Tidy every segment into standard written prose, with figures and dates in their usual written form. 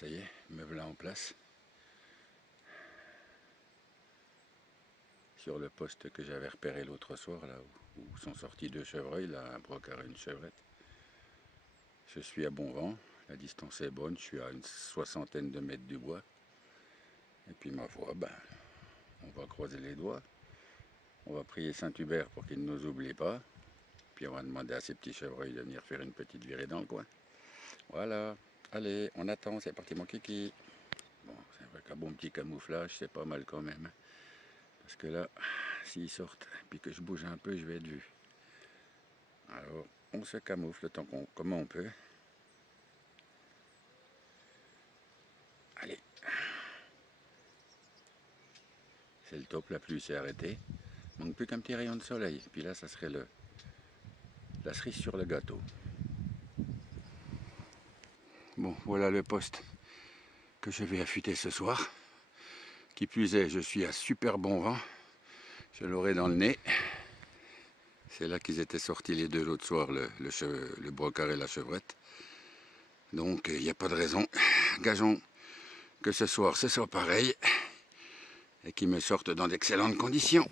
ça y est, me voilà en place. Sur le poste que j'avais repéré l'autre soir, là où sont sortis deux chevreuils, là, un brocard et une chevrette. Je suis à bon vent, la distance est bonne, je suis à une 60aine de mètres du bois. Et puis ma foi, ben, on va croiser les doigts. On va prier Saint-Hubert pour qu'il ne nous oublie pas. Puis on va demander à ces petits chevreuils de venir faire une petite virée dans le coin. Voilà, allez, on attend, c'est parti mon kiki. Bon, c'est vrai qu'un bon petit camouflage, c'est pas mal quand même. Parce que là, s'ils sortent, puis que je bouge un peu, je vais être vu. Alors, on se camoufle tant qu'on, comment on peut. Allez. C'est le top, la pluie s'est arrêtée. Il manque plus qu'un petit rayon de soleil. Puis là, ça serait la cerise sur le gâteau. Bon, voilà le poste que je vais affûter ce soir. Qui plus est, je suis à super bon vent. Je l'aurai dans le nez. C'est là qu'ils étaient sortis les deux l'autre soir, le brocard et la chevrette. Donc, il n'y a pas de raison. Gageons que ce soir, ce soit pareil. Et qu'ils me sortent dans d'excellentes conditions.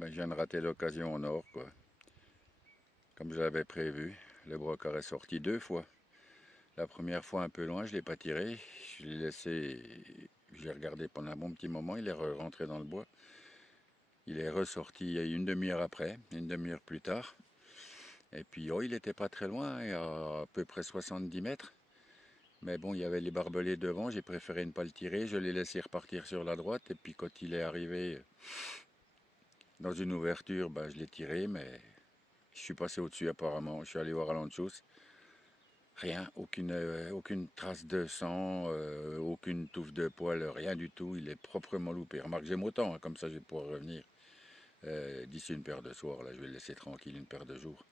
ben, je viens de rater l'occasion en or, quoi. Comme je l'avais prévu, le brocard est sorti 2 fois. La première fois un peu loin, je ne l'ai pas tiré. Je l'ai laissé, j'ai regardé pendant un bon petit moment, il est rentré dans le bois. Il est ressorti une demi-heure après, une demi-heure plus tard. Et puis, oh, il n'était pas très loin, il y a à peu près 70 mètres. Mais bon, il y avait les barbelés devant, j'ai préféré ne pas le tirer. Je l'ai laissé repartir sur la droite. Et puis, quand il est arrivé dans une ouverture, ben, je l'ai tiré, mais je suis passé au-dessus apparemment. Je suis allé voir à l'autre. Rien, aucune trace de sang, aucune touffe de poil, rien du tout. Il est proprement loupé. Remarque, j'aime autant, hein, comme ça je vais pouvoir revenir d'ici une paire de soirs. Là, je vais le laisser tranquille une paire de jours,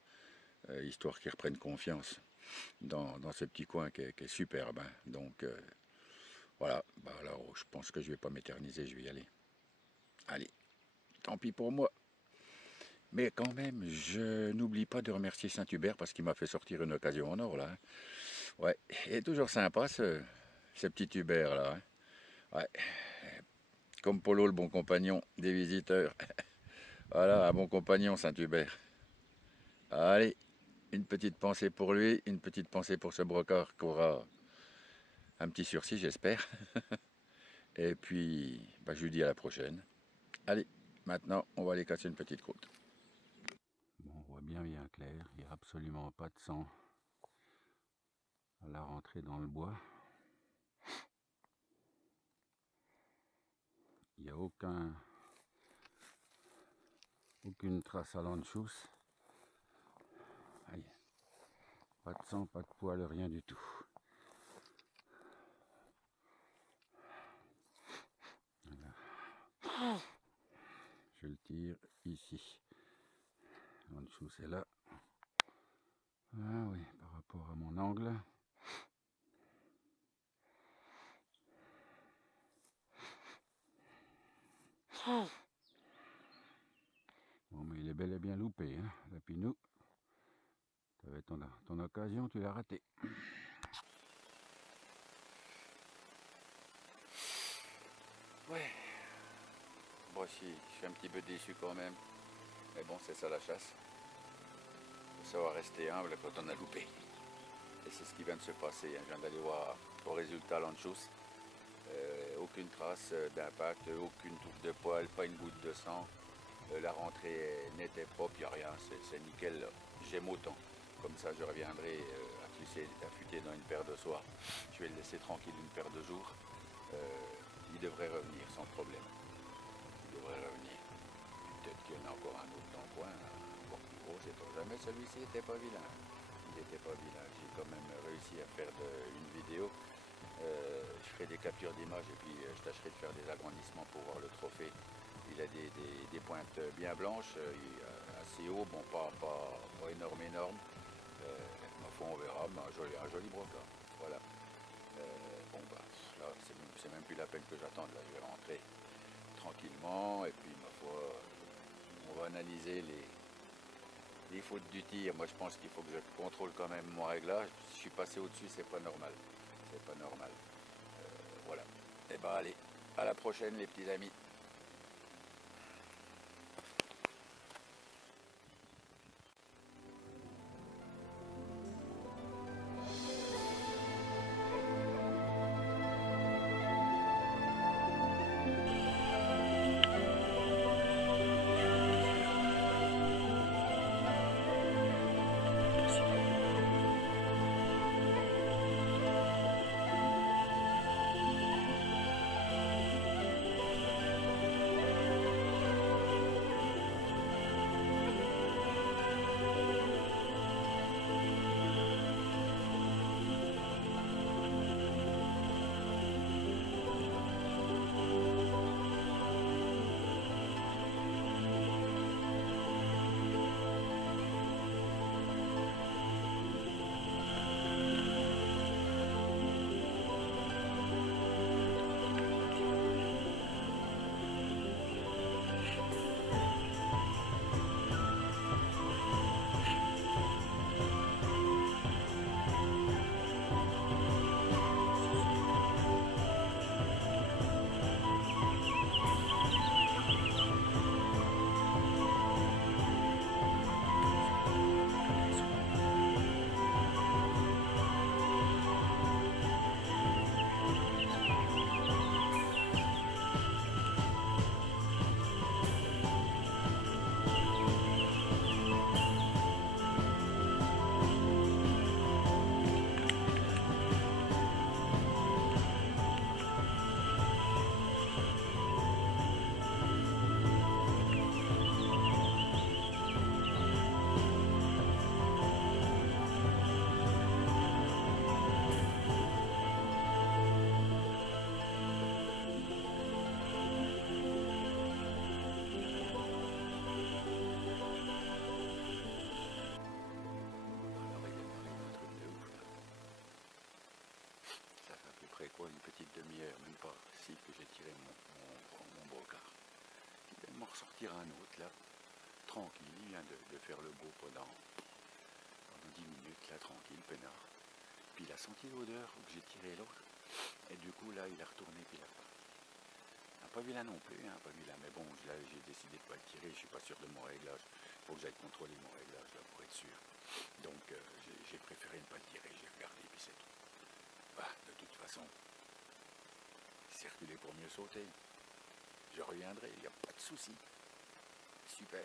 histoire qu'il reprenne confiance dans ce petit coin qui est superbe. Hein. Donc voilà, bah, alors je pense que je ne vais pas m'éterniser, je vais y aller. Allez, tant pis pour moi. Mais quand même, je n'oublie pas de remercier Saint-Hubert parce qu'il m'a fait sortir une occasion en or là. Hein. Ouais, il est toujours sympa ce petit Hubert là. Hein. Ouais, comme Polo, le bon compagnon des visiteurs. Voilà, un bon compagnon Saint-Hubert. Allez, une petite pensée pour lui, une petite pensée pour ce brocard qui aura un petit sursis, j'espère. Et puis, bah, je lui dis à la prochaine. Allez, maintenant, on va aller casser une petite croûte. Bon, on voit bien clair, il n'y a absolument pas de sang à la rentrée dans le bois. Il n'y a aucune trace à l'anchous. Pas de sang, pas de poil, rien du tout. Voilà. Je le tire ici. L'anchous est là. Ah oui, par rapport à mon angle. Bon, mais il est bel et bien loupé, hein, la Pinou. Tu avais ton occasion, tu l'as raté. Ouais. Bon, si, je suis un petit peu déçu quand même. Mais bon, c'est ça la chasse. Il faut savoir rester humble quand on a loupé. Et c'est ce qui vient de se passer. Hein. Je viens d'aller voir au résultat l'anchous. Aucune trace d'impact, aucune touffe de poil, pas une goutte de sang. La rentrée est nette et propre, il n'y a rien, c'est nickel. J'aime autant. Comme ça, je reviendrai affûter dans une paire de soirs. Je vais le laisser tranquille une paire de jours. Il devrait revenir sans problème. Il devrait revenir. Peut-être qu'il y en a encore un autre dans le coin. Encore plus gros, c'est pour jamais. Celui-ci n'était pas vilain. Il n'était pas vilain. J'ai quand même réussi à faire une vidéo. Je ferai des captures d'images et puis je tâcherai de faire des agrandissements pour voir le trophée. Il a des pointes bien blanches, assez haut, bon pas énorme. Ma foi on verra, mais un joli brocard. Voilà. Bon bah là c'est même plus la peine que j'attende, là je vais rentrer tranquillement et puis ma foi on va analyser les fautes du tir. Moi je pense qu'il faut que je contrôle quand même mon réglage. Si je suis passé au-dessus, c'est pas normal. C'est pas normal. Voilà. Et bah allez, à la prochaine les petits amis. demi-heure, même pas, si que j'ai tiré mon brocard. Il vient de m'en ressortir un autre là, tranquille, il vient de faire le beau pendant 10 minutes là, tranquille, peinard. Puis il a senti l'odeur où j'ai tiré l'autre, et du coup là il est retourné puis il est reparti. Il n'a pas vu là non plus, hein, pas vu là, mais bon, là j'ai décidé de ne pas le tirer, je suis pas sûr de mon réglage, il faut que j'aille contrôler mon réglage là pour être sûr. Donc j'ai préféré ne pas le tirer, j'ai regardé puis c'est tout. Bah, de toute façon, circuler pour mieux sauter. Je reviendrai, il n'y a pas de souci. Super.